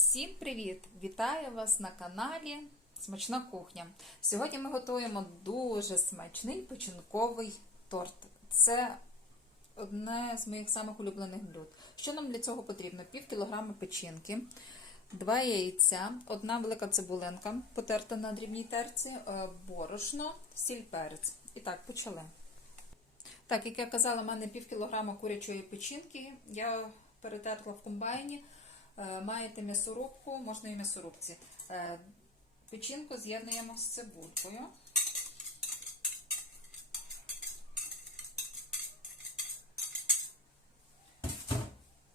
Всім привіт! Вітаю вас на каналі Смачна кухня. Сьогодні ми готуємо дуже смачний печінковий торт. Це одне з моїх самих улюблених блюд. Що нам для цього потрібно? Пів кілограма печінки, два яйця, одна велика цибулинка, потерта на дрібній терці, е, борошно, сіль перець. І так, почали. Так, як я казала, в мене пів кілограма курячої печінки. Я перетерла в комбайні. Е, Маєте м'ясорубку, можна і м'ясорубці. Е, Печінку з'єднуємо з цибулькою.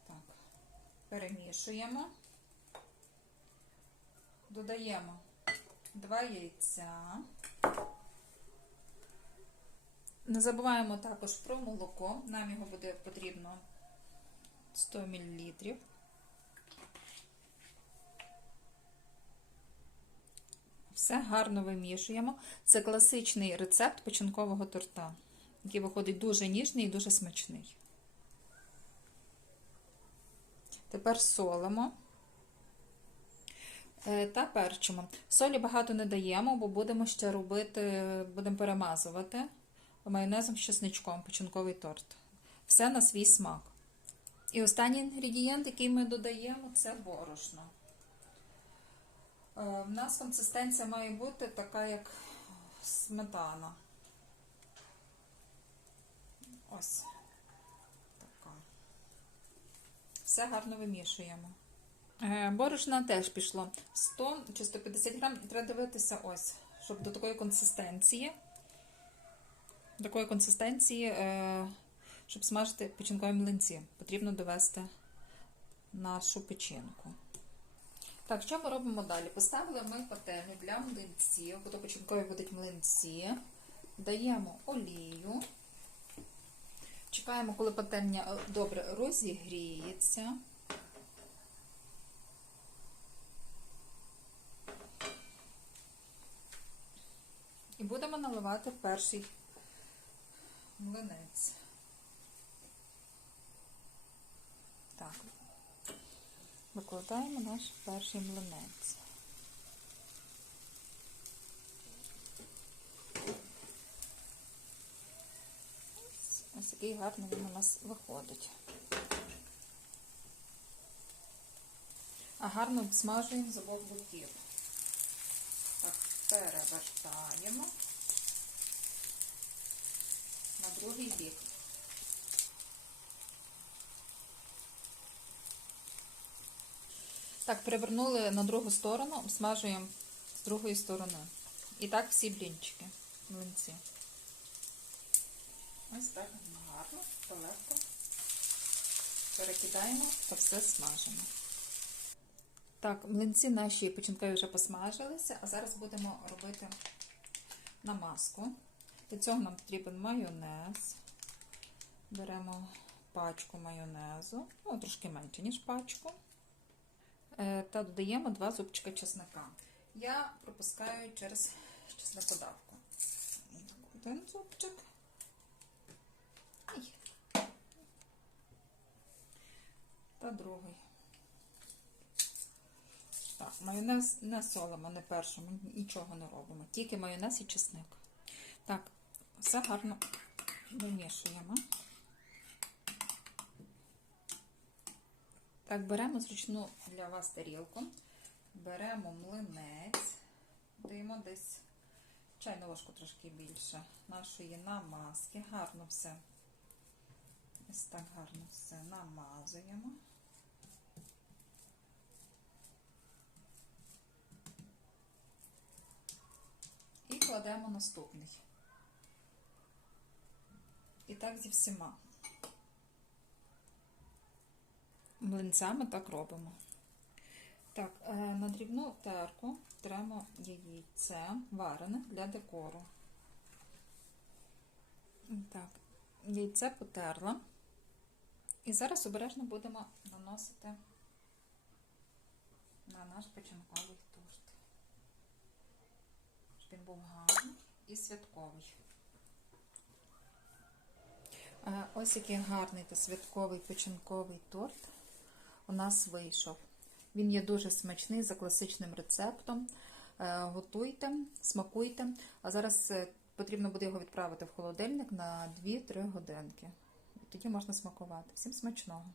Так, перемішуємо. Додаємо два яйця. Не забуваємо також про молоко. Нам його буде потрібно 100 мл. Все гарно вимішуємо. Це класичний рецепт печінкового торта, який виходить дуже ніжний і дуже смачний. Тепер солимо е, та перчимо. Солі багато не даємо, бо будемо ще робити, будемо перемазувати майонезом з чесничком печінковий торт. Все на свій смак. І останній інгредієнт, який ми додаємо, це борошно. Е, В нас консистенція має бути така, як сметана. Ось така. Все гарно вимішуємо. Е, Борошна теж пішло 100 чи 150 грам. Треба дивитися ось, щоб до такої консистенції. Такої консистенції, е, щоб смажити печінкові млинці, потрібно довести нашу печінку. Так, що ми робимо далі? Поставили ми пательню для млинців, бо то печінкові будуть млинці. Даємо олію. Чекаємо, коли пательня е, добре розігріється. І будемо наливати перший млинець. Так, викладаємо наш перший млинець. Ось, який гарний він у нас виходить. А гарно обсмажуємо з обох боків. Так, перевертаємо на другий бік. Так, перевернули на другу сторону, обсмажуємо з другої сторони. І так всі блінчики, млинці. Ось так гарно, та легко. Перекидаємо та все смажимо. Так, млинці наші печінкові вже посмажилися, а зараз будемо робити намазку. Для цього нам потрібен майонез. Беремо пачку майонезу, ну, трошки менше, ніж пачку. Е, Та додаємо 2 зубчика чесника. Я пропускаю через чеснокодавку. Один зубчик. Та другий. Так, майонез не солимо, не першому, нічого не робимо. Тільки майонез і чесник. Так, все гарно вимішуємо. Так, беремо зручну для вас тарілку, беремо млинець, даємо десь чайну ложку трошки більше нашої намазки. Гарно все. Ось так гарно все намазуємо. І кладемо наступний. І так зі всіма. Млинцями так робимо. Так, е, на дрібну терку тремо яйце варене для декору. Так, яйце потерла. І зараз обережно будемо наносити на наш печінковий торт. Щоб він був гарний і святковий. Е, Ось який гарний та святковий печінковий торт у нас вийшов. Він є дуже смачний за класичним рецептом. Е, Готуйте, смакуйте. А зараз е, потрібно буде його відправити в холодильник на 2-3 годинки. Тоді можна смакувати. Всім смачного!